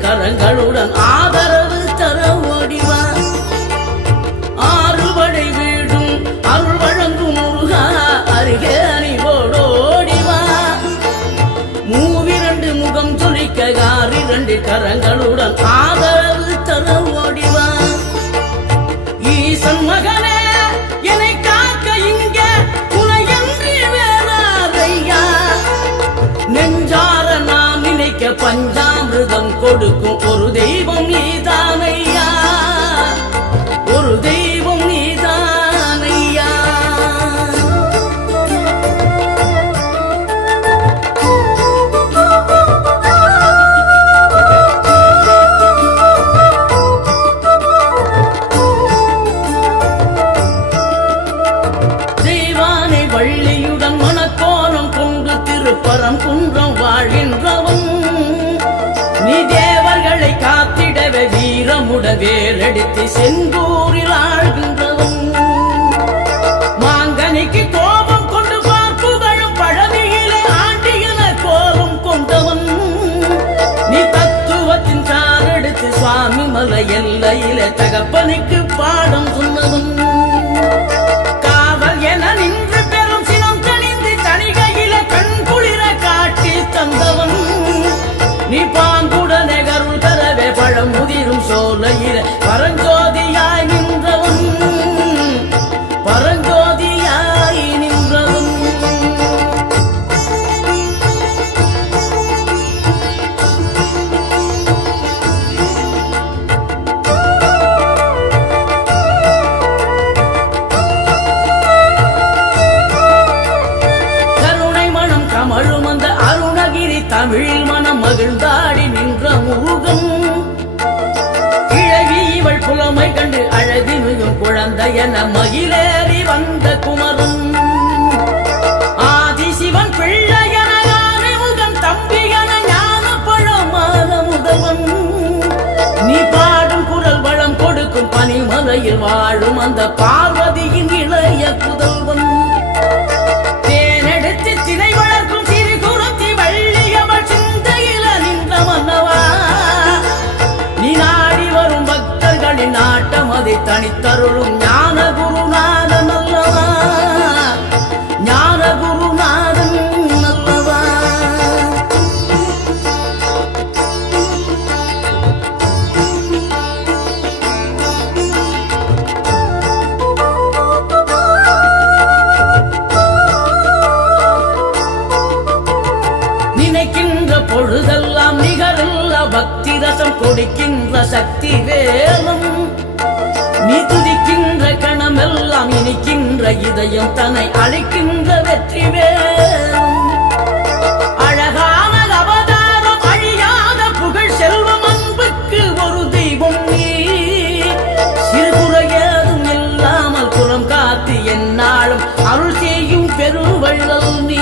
கரங்களுடன் ஆதரவு தர ஓடிவார் கொடுக்கும் ஒரு தெய்வம் பனிமலையில் வாழும் அந்த பார்வதியின் இளைய புதல்வன். தேனெடுத்து திணை வளர்க்கும் சிறு குருத்தி வள்ளியவள் சிந்தையில நின்ற மன்னவா. நீ நாடி வரும் பக்தர்களின் நாட்டம் அதை தனித்தருளும் துதிக்கின்ற சக்தி வேலும். நீ துதிக்கின்ற கணமெல்லாம் இனிக்கின்ற இதயம் தன்னை அழைக்கின்ற வெற்றி வேலும். அழகான அவதாரம் அழியாத புகழ் செல்வம் அன்புக்கு ஒரு தெய்வம் நீ. சிறுகுறையேதும் இல்லாமல் குலம் காத்து என்னாலும் அருள் செய்யும் பெருவள்ளல் நீ.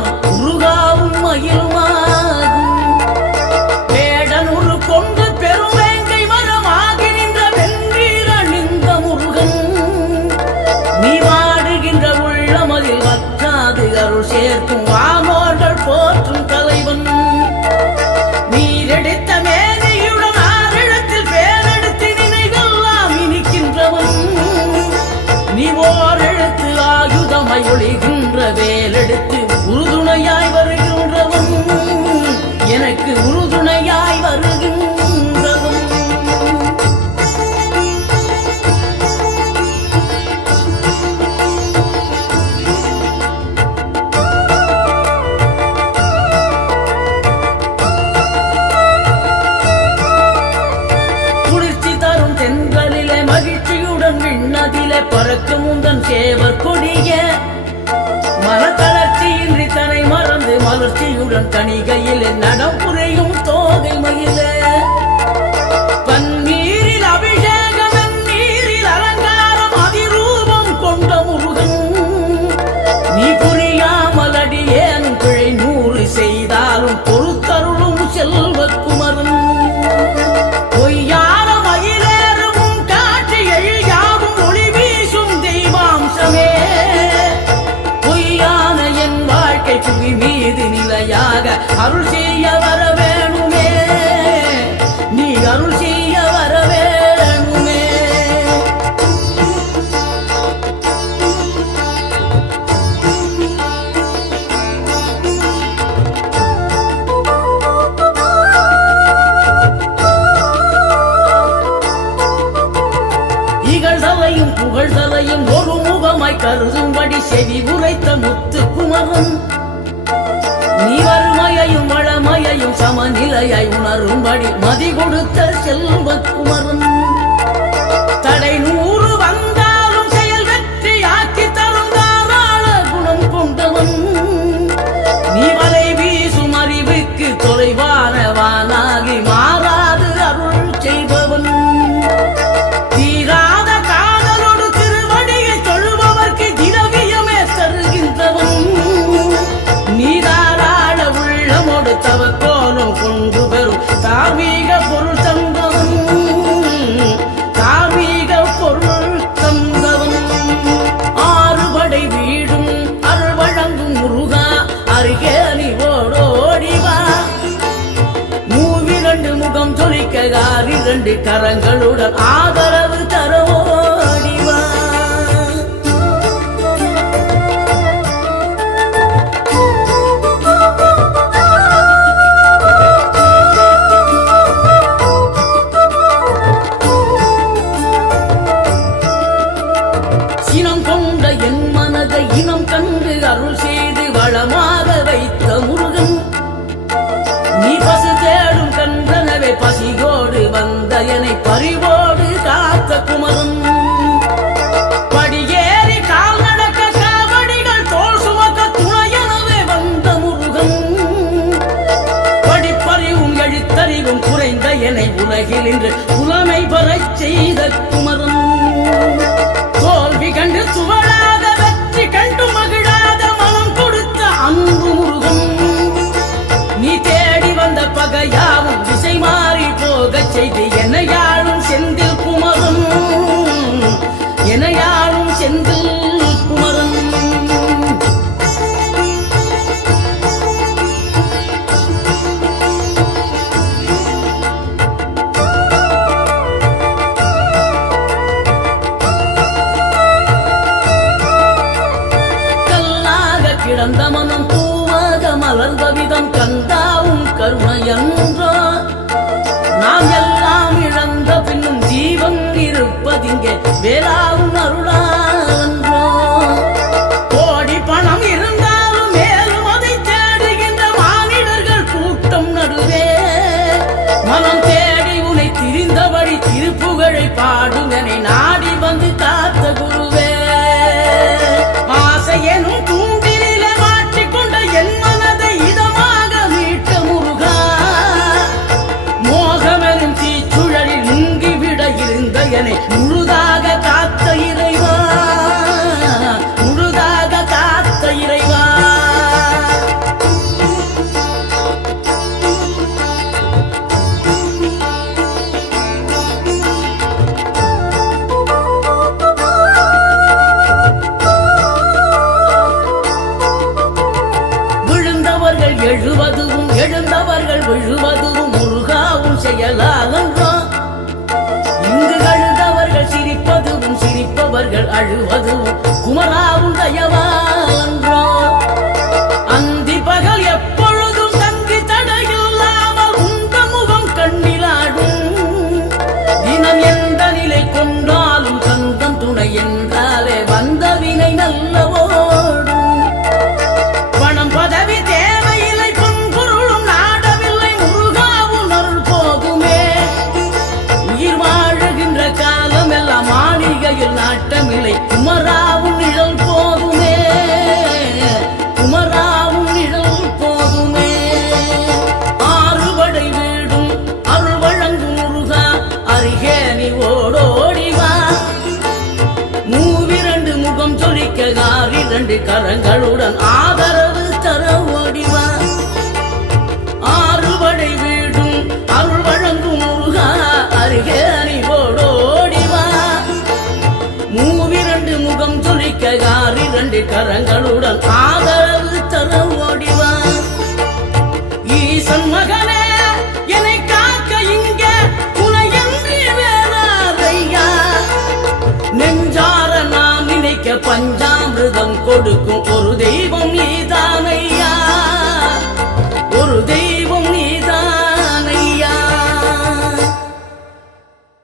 oh மகிழ்ச்சியுடன் விண்ணதிலே பறக்கும் உந்தன் சேவர் கொடிய. மன தளர்ச்சியின்றி தனை மறந்து மலர்ச்சியுடன் கணிகையில் நடம் மடி மதி கொடுத்த செல்வக்குமரன் இரண்டு கரங்களுடன் ஆதரவு மனம் பூவாக மலர்ந்த விதம் கந்தாவும் கருணையன்றோ. நாம் எல்லாம் இழந்த பின்னும் ஜீவன் இருப்பதிங்கே வேளாவும் அருளான்றோ. கோடி பணம் இருந்தாலும் மேலும் அதை தேடுகின்ற மாநிலர்கள் கூட்டம் நடுவே. மனம் நான் அவர்கள் அழுவதும் அருகே மூவிரண்டு முகம் சொலிக்க இரண்டு கரங்களுடன் ஆ